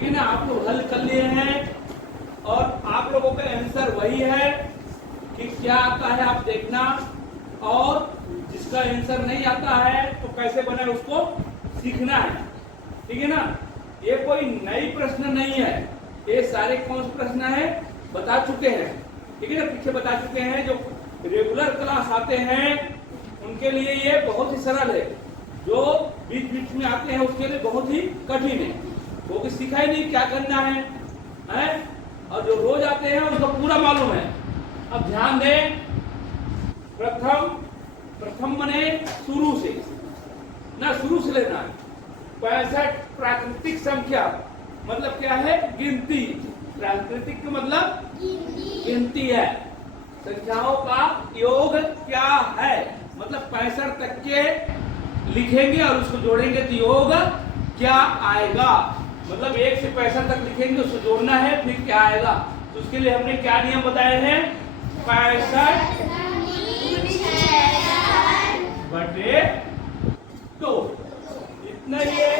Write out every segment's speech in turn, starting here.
ठीक है ना। आप लोग हल कर लिए हैं और आप लोगों का आंसर वही है कि क्या आता है आप देखना, और जिसका आंसर नहीं आता है तो कैसे बने उसको सीखना है। ठीक है ना। ये कोई नई प्रश्न नहीं है, ये सारे कौन से प्रश्न है बता चुके हैं। ठीक है ना, पीछे बता चुके हैं। जो रेगुलर क्लास आते हैं उनके लिए ये बहुत ही सरल है, जो बीच बीच में आते हैं उसके लिए बहुत ही कठिन है, क्योंकि सीखा ही नहीं क्या करना है, हैं? और जो रोज आते हैं उनको पूरा मालूम है। अब ध्यान दें, प्रथम मने शुरू से ना, शुरू से लेना है। 65 प्राकृतिक संख्या मतलब क्या है? गिनती। प्राकृतिक का मतलब गिनती है। संख्याओं का योग क्या है मतलब 65 तक के लिखेंगे और उसको जोड़ेंगे तो योग क्या आएगा। मतलब 1 से 65 तक लिखेंगे, उसको जोड़ना है, फिर क्या आएगा। तो उसके लिए हमने क्या नियम बताए हैं? 65 बटे 2, इतना ही है।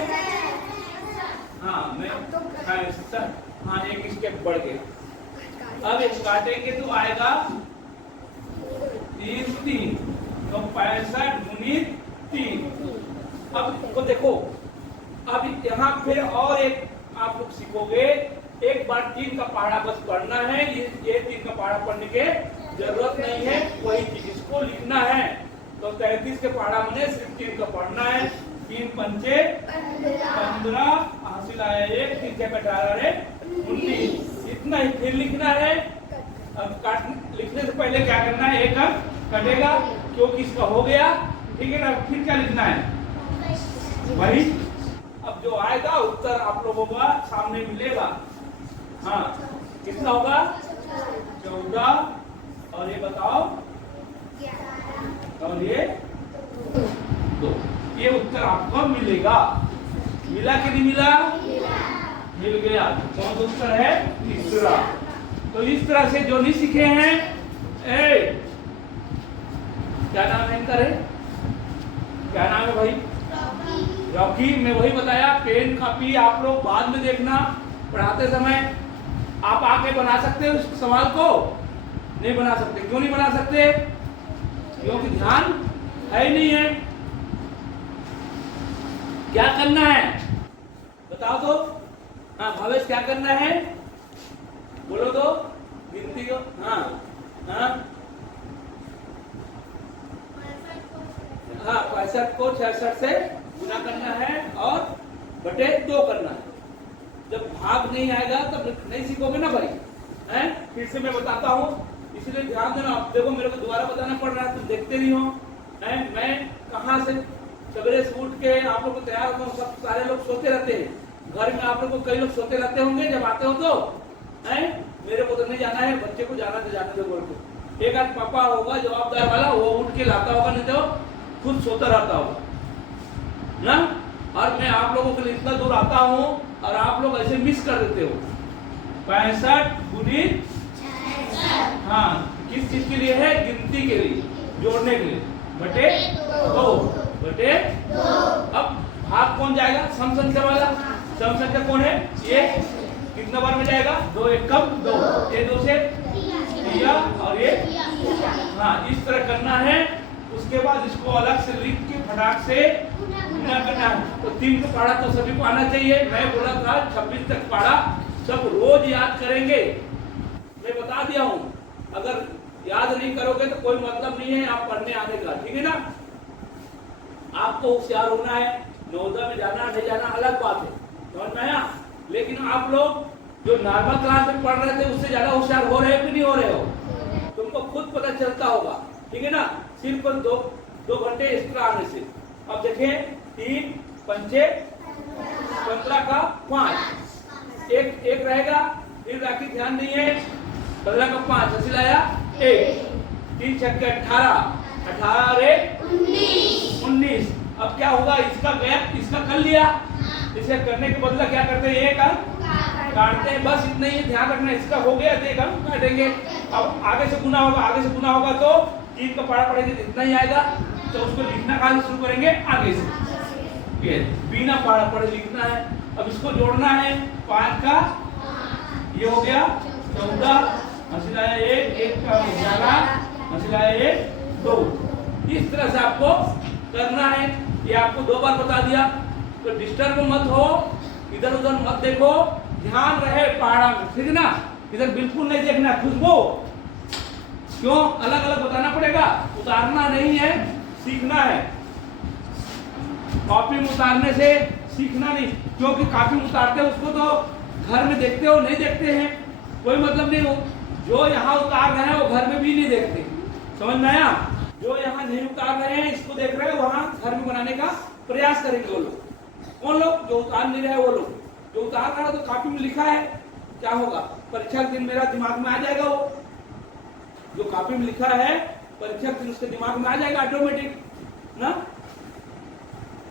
हाँ मैं 65, हाँ एक स्टेप बढ़ गया। अब एक काटेंगे तो आएगा 3, तो 65 गुणित 3। अब इसको देखो, अब यहाँ फिर और एक आप लोग सीखोगे। एक बार 3 का पहाड़ा बस पढ़ना है, ये 3 का पहाड़ा पढ़ने के जरूरत नहीं है, वही चीज इसको लिखना है। तो 33 के पहाड़ा में सिर्फ 3 का पढ़ना है। 3 पंचे 15, हासिल आया 1, 3 के 18 19, इतना ही फिर लिखना है। अब लिखने से पहले क्या करना है? एक अंक कटेगा क्योंकि इसका हो गया। ठीक है ना। फिर क्या लिखना है? वही। अब जो आएगा उत्तर आप लोगों का सामने मिलेगा। हाँ कितना होगा? 14, और ये बताओ, और ये 2। ये उत्तर आपको मिलेगा। मिला कि नहीं मिला? मिल गया। कौन सा उत्तर है? तीसरा। तो इस तरह से जो नहीं सीखे हैं, क्या नाम है इनका? क्या नाम है भाई? रॉकी। मैं वही बताया, पेन कॉपी आप लोग बाद में देखना, पढ़ाते समय आप आके बना सकते हो उस सवाल को? नहीं बना सकते। क्यों नहीं बना सकते? क्योंकि ध्यान है ही नहीं है। क्या करना है बताओ तो। हाँ भावेश, क्या करना है बोलो तो। गिनती को, हाँ हाँ हाँ 65 को 66 से गुना करना है और बटे 2 करना है। जब भाग नहीं आएगा तब नहीं सीखोगे ना भाई, हैं? फिर से मैं बताता हूँ, इसलिए ध्यान देना। आप देखो, मेरे को दोबारा बताना पड़ रहा है, तुम देखते नहीं हो, हैं? मैं कहाँ से सवेरे से उठ के आप लोग को तैयार होता हूँ, सब सारे लोग सोते रहते हैं घर में। आप लोग को कई लोग सोते रहते होंगे जब आते हो तो, हैं? मेरे को तो नहीं जाना है, बच्चे को जाना तो जाने दो बोल के। एक आध पापा होगा जवाबदार वाला, वो उठ के लाता होगा, नहीं तो खुद सोता रहता होगा ना। और मैं आप लोगों के लिए इतना दूर आता हूँ और आप लोग ऐसे मिस कर देते हो। 65 गुणित, हाँ किस चीज के लिए है? गिनती के लिए, जोड़ने के लिए। बटे 2, बटे 2। अब भाग कौन जाएगा? सम संख्या वाला। सम संख्या कौन है? ये कितना बार में जाएगा? 2 एकम 2, ये 2 से दिया और ये, हाँ इस तरह करना है। उसके बाद इसको अलग से लिख के फटाक से गुना करना है। तो 3 का पहाड़ा तो सभी को आना चाहिए। मैं बोला था 26 तक पहाड़ा सब रोज याद करेंगे, मैं बता दिया हूँ। अगर याद नहीं करोगे तो कोई मतलब नहीं है आप पढ़ने आने का। ठीक है ना। आपको होशियार होना है, नवोदय में जाना नहीं जाना अलग बात है, समझ में आया? लेकिन आप लोग जो नॉर्मल क्लास में पढ़ रहे थे उससे ज्यादा होशियार हो रहे हो कि नहीं हो रहे हो? तुमको खुद पता चलता होगा। ठीक है ना। सिर्फ 2 घंटे एक्स्ट्रा आने से। अब देखें, 3 पंचे 15 का 5, एक रहेगा, फिर राखी ध्यान नहीं है। 15 का 5 हासिल आया 1, 3 छक्के 18, 18 रे 19। अब क्या होगा? इसका गैप इसका कर लिया, इसे करने के बदला क्या करते हैं? एक अंक काटते हैं, बस इतना ही ध्यान रखना। इसका हो गया तो एक अंक काटेंगे। अब आगे से गुना होगा, आगे से गुना होगा तो 3 का पहाड़ा पड़ेगा, इतना ही आएगा। तो उसको लिखना कहाँ से शुरू करेंगे? आगे से। बिना पहाड़ा पढ़े लिखना है। अब इसको जोड़ना है, 5 का ये हो गया 14, हासिल आया 1, 1 का 11, हासिल आया 1, 2। इस तरह से आपको करना है। ये आपको 2 बार बता दिया, तो डिस्टर्ब मत हो, इधर उधर मत देखो, ध्यान रहे पहाड़ा में, ठीक है ना। इधर बिल्कुल नहीं देखना। खुशबू क्यों अलग अलग बताना पड़ेगा, उतारना नहीं है, सीखना है। कॉपी में उतारने से सीखना नहीं, क्योंकि कॉपी में उतारते उसको तो घर में देखते हो, नहीं देखते हैं, कोई मतलब नहीं हो। जो यहाँ उतार रहे हैं वो घर में भी नहीं देखते, समझ में आया। जो यहाँ नहीं उतार रहे हैं, इसको देख रहे हैं, वहाँ घर में बनाने का प्रयास करेंगे वो लोग। कौन लोग? जो उतार नहीं रहे वो लोग। जो उतार रहा है तो कॉपी में लिखा है, क्या होगा, परीक्षा के दिन मेरा दिमाग में आ जाएगा। वो जो कॉपी में लिखा है परीक्षा के दिन उसके दिमाग में आ जाएगा ऑटोमेटिक ना।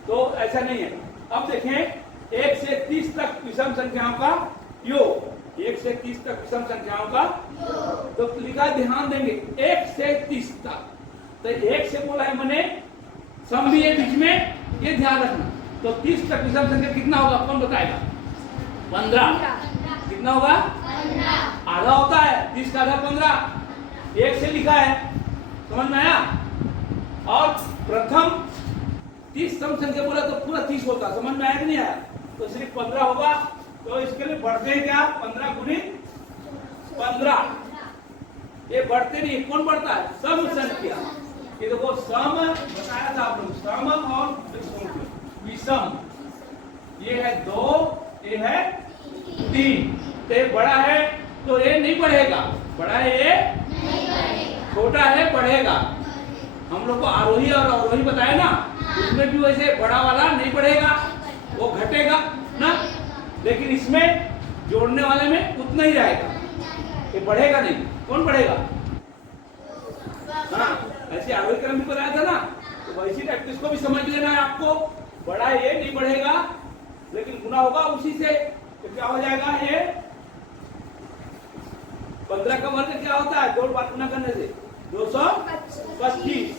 तो ऐसा नहीं है। अब देखें 1 से 30 तक विषम संख्याओं का योग, 1 से 30 तक विषम संख्याओं का तो लिखा, ध्यान देंगे 1 से 30 तक। तो 1 से बोला है मैंने, सम भी है बीच में, ये ध्यान रखना। तो 30 तक विषम संख्या कितना होगा, कौन बताएगा? 15। कितना होगा? 15। आधा होता है 30 का आधा 15, 1 से लिखा है, समझ में आया। और प्रथम 30 सम संख्या बोला तो पूरा 30 होता, समझ में आया कि नहीं आया? तो सिर्फ 15 होगा। तो इसके लिए बढ़ते हैं क्या, 15 गुणित 15। ये बढ़ते नहीं, कौन बढ़ता है? सम संख्या। ये देखो सम बताया था आप लोग, सम और विषम। ये है 2, ये है 3। तो ये बड़ा है तो ये नहीं बढ़ेगा, बड़ा है ये नहीं बढ़ेगा, छोटा है बढ़ेगा। हम लोग को आरोही और अवरोही बताया ना, उसमें भी वैसे बड़ा वाला नहीं बढ़ेगा, वो घटेगा ना। लेकिन इसमें जोड़ने वाले में उतना ही रहेगा, ये बढ़ेगा नहीं। कौन बढ़ेगा? हाँ, ऐसे आरोही क्रम भी बताया था ना, तो वैसी टाइप इसको भी समझ लेना है आपको। बड़ा ये नहीं बढ़ेगा, लेकिन गुना होगा उसी से, तो क्या हो जाएगा, ये 15 का वर्ग क्या होता है, 2 बार गुना करने से 225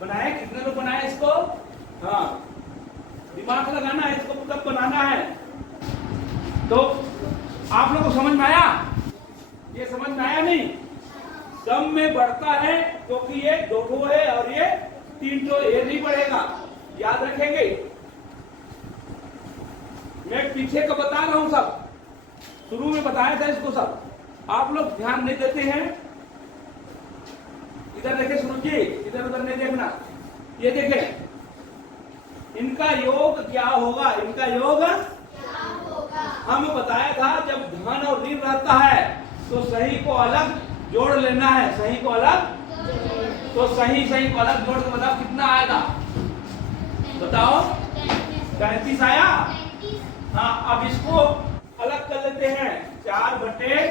बनाए। कितने लोग बनाए इसको? हाँ, दिमाग लगाना है इसको, तब बनाना है। तो आप लोगों को समझ में आया? ये समझ में आया नहीं? सम में बढ़ता है क्योंकि ये 2 ठो है और ये 3 ठो, ये नहीं बढ़ेगा, याद रखेंगे। मैं पीछे का बता रहा हूं, सब शुरू में बताया था इसको, सब आप लोग ध्यान नहीं देते हैं। इधर देखे सुनो जी, इधर उधर नहीं देखना। ये देखें, इनका योग क्या होगा, इनका योग क्या होगा? हम बताया था जब धन और ऋण रहता है तो सही को अलग जोड़ लेना है, सही को अलग। तो सही को अलग जोड़ के बताओ कितना आएगा, बताओ। 33 आया। हाँ, अब इसको अलग कर लेते हैं, 4/15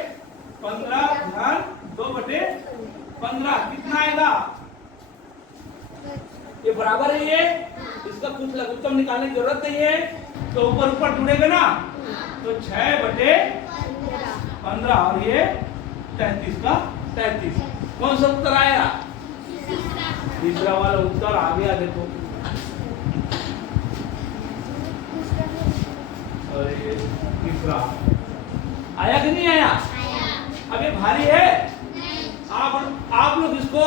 धन 2/15 कितना आएगा? ये बराबर है, ये इसका कुछ लघुत्तम निकालने की जरूरत नहीं है। तो ऊपर ऊपर जुड़ेगा ना, तो 6/15 और ये 33 का 33। कौन सा उत्तर आया? तीसरा वाला उत्तर आ गया, देखो। और ये तीसरा आया कि नहीं आया? अब ये भारी है। आप लोग इसको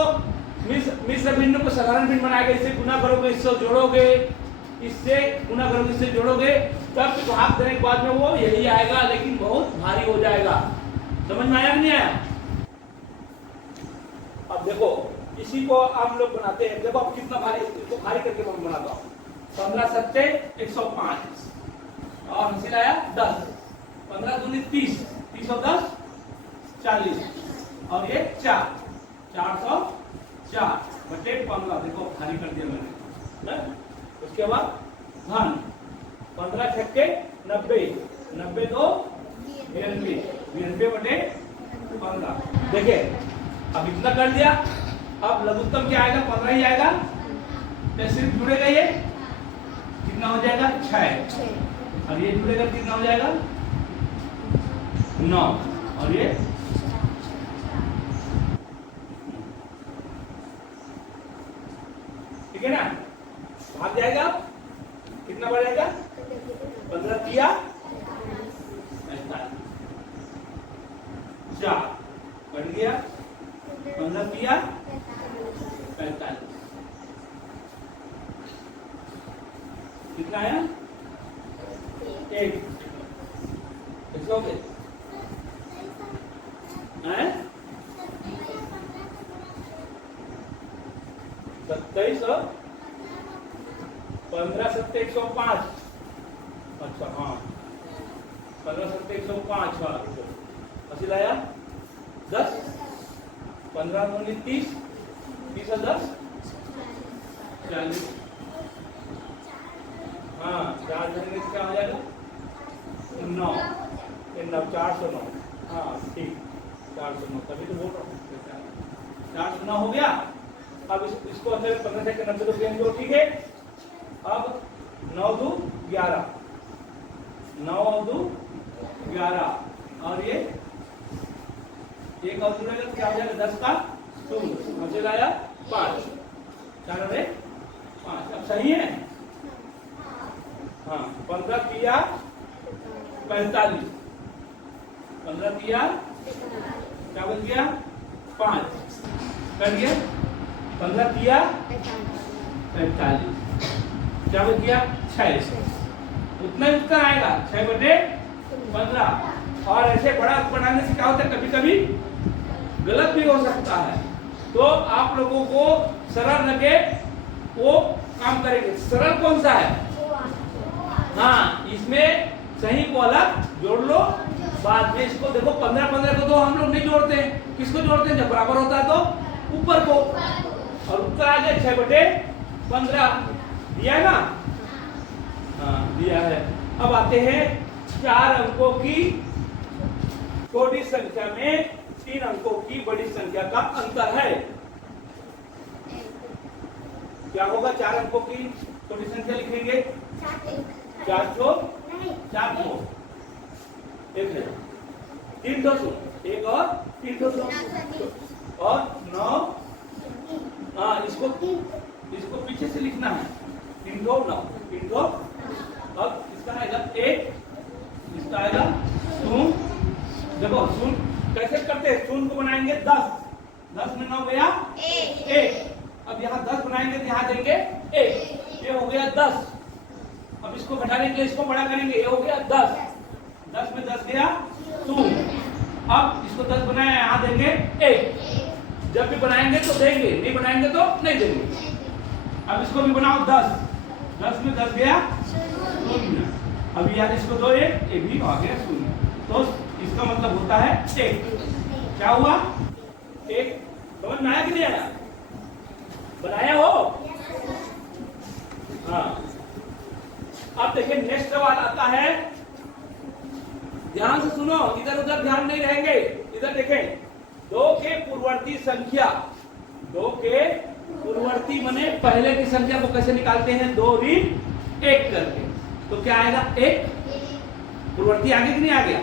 मिश्र भिन्न को साधारण भिन्न बनाएंगे, इससे गुना करोगे, इससे जोड़ोगे, इससे गुना करोगे, इससे जोड़ोगे, तब भाग देने के बाद में वो यही आएगा, लेकिन बहुत भारी हो जाएगा। समझ में आया कि नहीं आया? अब देखो, इसी को आप लोग बनाते हैं, देखो अब कितना भारी, इसको भारी करके मैं बनाता हूँ। 15 सत्ते 105 और हासिल आया 10। 15 दूनी 30, 30 और 10 40 और ये 404/15। देखो भारी कर दिया मैंने। उसके बाद धन 15 छक्के 90, 90 2 92, 92/15। देखिए अब इतना कर दिया। अब लघुत्तम क्या आएगा? 15 ही आएगा। तो सिर्फ जुड़ेगा, ये कितना हो जाएगा? 6। और ये जुड़ेगा कितना हो जाएगा? 9। और ये ठीक है ना, भाग जाएगा। कितना बढ़ जाएगा? 15 किया 4 बढ़ गया, 15 किया 45, कितना आया 1, कैसे हो गए हैं 27 और 15 7 105, अच्छा हाँ 15 7 105, हाँ हासिल आया 10, 15 दूनी 30, 30 और 10 40, हाँ 4 धरेंगे क्या हो जाएगा 9, 409, हाँ ठीक 409, तभी तो बोल रहा हूँ 409 हो गया। अब इसको अंदर 15 से 90 तो जो ठीक है। अब 9 2 11, 9 2 11 और ये एक और जुड़ेगा तो क्या हो जाएगा 10 का 2, हमसे लाया 5, 4 और 1 5, अब सही है हाँ 15 किया 45, 15 किया क्या बन गया 5 कर गया, 15 किया 45 क्या बन गया 6, उतना ही उत्तर आएगा 6/15। और ऐसे बड़ा बनाने से क्या होता है कभी कभी गलत भी हो सकता है, तो आप लोगों को सरल लगे वो काम करेंगे। सरल कौन सा है हाँ इसमें सही को अलग जोड़ लो, बाद में इसको देखो 15 को तो हम लोग नहीं जोड़ते हैं, किसको जोड़ते हैं जब बराबर होता है तो ऊपर को, और उत्तर आ गया 6/15 दिया ना हाँ दिया है। अब आते हैं 4 अंकों की छोटी संख्या में 3 अंकों की बड़ी संख्या का अंतर है, क्या होगा 4 अंकों की छोटी संख्या लिखेंगे 4 2 4 2 1 है 3 2 1 और 3 2 और 9 हाँ इसको पीछे से लिखना है 3 2 9 3 2। अब इसका आएगा 1, इसका आएगा 0, देखो 0 कैसे करते हैं, 0 को बनाएंगे 10, 10 में 9 गया 1, अब यहाँ 10 बनाएंगे तो यहाँ देंगे 1, ये हो गया 10। अब इसको घटाने के लिए इसको बड़ा करेंगे, ये हो गया 10, 10 में 10 गया 0, अब इसको 10 बनाया यहाँ देंगे 1, जब भी बनाएंगे तो देंगे, नहीं बनाएंगे तो नहीं देंगे। अब इसको भी बनाओ 10, 10 में 10 गया 0, अब यार इसको दो 1, ये भी आ गया 0, तो इसका मतलब होता है 1, क्या हुआ 1, समझ में आया कि नहीं आया, बनाया हो हाँ। अब देखिए नेक्स्ट सवाल आता है, ध्यान से सुनो, इधर उधर ध्यान नहीं रहेंगे, इधर देखें 2 के पूर्ववर्ती संख्या, 2 के पूर्ववर्ती माने पहले की संख्या को कैसे निकालते हैं 2 ऋण 1 करके, तो क्या आएगा 1, पूर्ववर्ती आगे कि नहीं आ गया।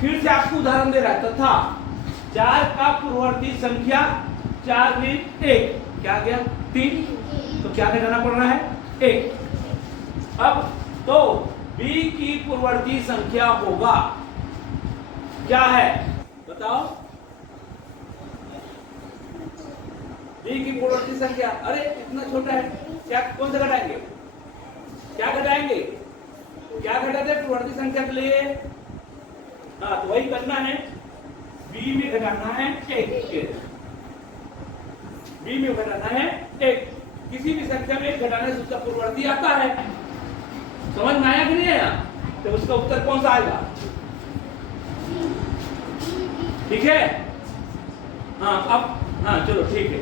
फिर से आपको उदाहरण दे रहा है तथा 4 का पूर्ववर्ती संख्या 4 ऋण 1 क्या आ गया 3, तो क्या घटाना पड़ रहा है 1। अब तो b की पूर्ववर्ती संख्या होगा क्या है बताओ, b की पूर्ववर्ती संख्या, अरे इतना छोटा है, क्या कौन सा घटाएंगे, क्या घटाएंगे, क्या घटाते हैं पूर्ववर्ती संख्या के लिए हाँ, तो वही करना है, b में घटाना है 1, b में घटाना है 1, किसी भी संख्या में घटाने से उसका पूर्ववर्ती आता है, समझ में आया कि नहीं आया, तो उसका उत्तर कौन सा आएगा, ठीक है हाँ। अब हाँ चलो ठीक है।